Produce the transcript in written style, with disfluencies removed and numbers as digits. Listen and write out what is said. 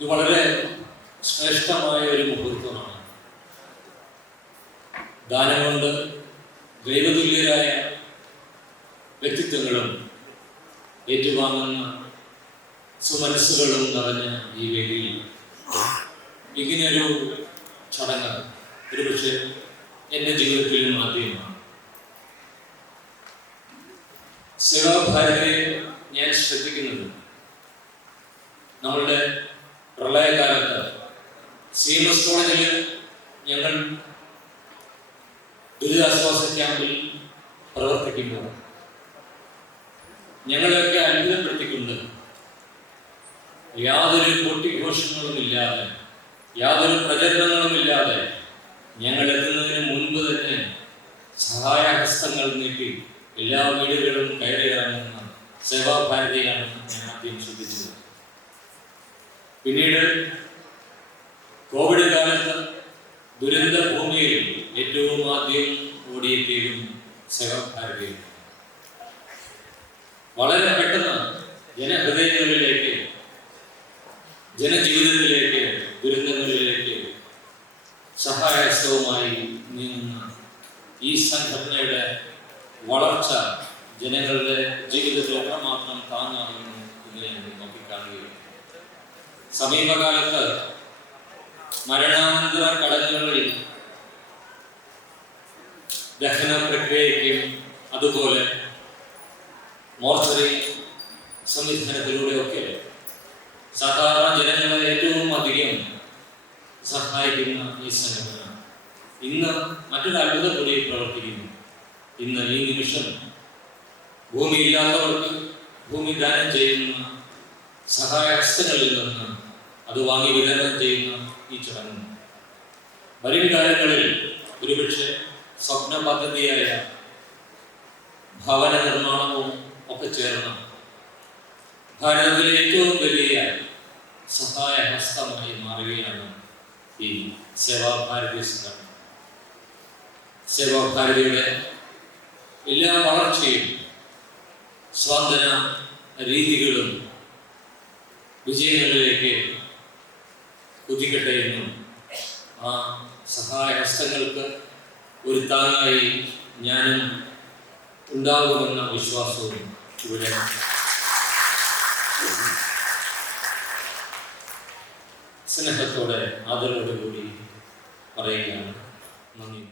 ഇത് വളരെ ശ്രേഷ്ഠമായ ഒരു മുഹൂർത്തമാണ്. ദാനം കൊണ്ട് ദൈവതുല്യരായ വ്യക്തിത്വങ്ങളും ഏറ്റുവാങ്ങുന്ന സുമനസ്സുകളും നിറഞ്ഞ ഈ വേദിയിൽ ഇങ്ങനെയൊരു ചടങ്ങ് ഒരുപക്ഷെ എൻ്റെ ജീവിതത്തിലും ആദ്യമാണ്. സേവാഭാരതിയെ ഞാൻ ശ്രദ്ധിക്കുന്നത് നമ്മളുടെ പ്രളയകാലത്ത് CMS കോളേജിൽ ഞങ്ങൾ ദുരിതാശ്വാസ ക്യാമ്പിൽ പ്രവർത്തിക്കുമ്പോൾ ഞങ്ങളെയൊക്കെ അത്ഭുതപ്പെടുത്തിക്കൊണ്ട് യാതൊരു കൊട്ടിഘോഷങ്ങളുമില്ലാതെ യാതൊരു പ്രചരണങ്ങളുമില്ലാതെ ഞങ്ങൾ എത്തുന്നതിന് മുൻപ് തന്നെ സഹായഹസ്തങ്ങൾ നീട്ടി എല്ലാ വീടുകളും കയറിയിറങ്ങുന്ന സേവാഭാരതിയാണ് ഞാൻ ആദ്യം ശ്രദ്ധിച്ചത്. പിന്നീട് കോവിഡ് കാലത്ത് ദുരന്ത ഭൂമിയിൽ ഏറ്റവും ആദ്യം ഓടിയെത്തിയതും സേവാഭാരതിയിൽ. വളരെ പെട്ടെന്ന് ജനഹൃദയങ്ങളിലേക്ക്, ജനജീവിതത്തിലേക്ക്, ദുരന്തങ്ങളിലേക്ക് സഹായഹസ്തവുമായി നീങ്ങുന്ന ഈ സംഘടനയുടെ വളർച്ച ജനങ്ങളുടെ ജീവിതത്തിൽ എത്രമാത്രം താങ്ങാകുന്നു എന്ന് ഞാൻ നോക്കിക്കാണുകയാണ്. സമീപകാലത്ത് മരണാനന്തര ചടങ്ങുകളിൽ ദഹന പ്രക്രിയയ്ക്കും അതുപോലെ മോർച്ചറി സംവിധാനത്തിലൂടെയൊക്കെ സാധാരണ ജനങ്ങളെ ഏറ്റവും അധികം സഹായിക്കുന്ന ഈ സംഘടന ഇന്ന് മറ്റൊരു അത്ഭുതം കൂടി പ്രവർത്തിക്കുന്നു. ഇന്ന് ഈ നിമിഷം ഭൂമിയില്ലാത്തവർക്ക് ഭൂമി ദാനം ചെയ്യുന്ന സഹായഹസ്തങ്ങളിൽ നിന്ന് അത് വാങ്ങി വിതരണം ചെയ്യുന്ന ഈ ചടങ്ങ് വരും കാലങ്ങളിൽ ഒരുപക്ഷെ സ്വപ്ന പദ്ധതിയായ ഭവന നിർമ്മാണവും ഒക്കെ ചേർന്ന് ഭാരതത്തിലെ ഏറ്റവും വലിയ സഹായഹസ്തമായി മാറുകയാണ് ഈ സേവാഭാരതി സംഘടന. സേവാഭാരതിയുടെ എല്ലാ വളർച്ചയും സ്വാതന്ത്ര്യ രീതികളും വിജയങ്ങളിലേക്ക് കുതിക്കട്ടെ എന്നും ആ സഹായഹസ്തങ്ങൾക്ക് ഒരു താങ്ങായി ഞാനും ഉണ്ടാകുമെന്ന വിശ്വാസവും ഇവിടെ സ്നേഹത്തോടെ ആദരവോടുകൂടി പറയുകയാണ്. നന്ദി.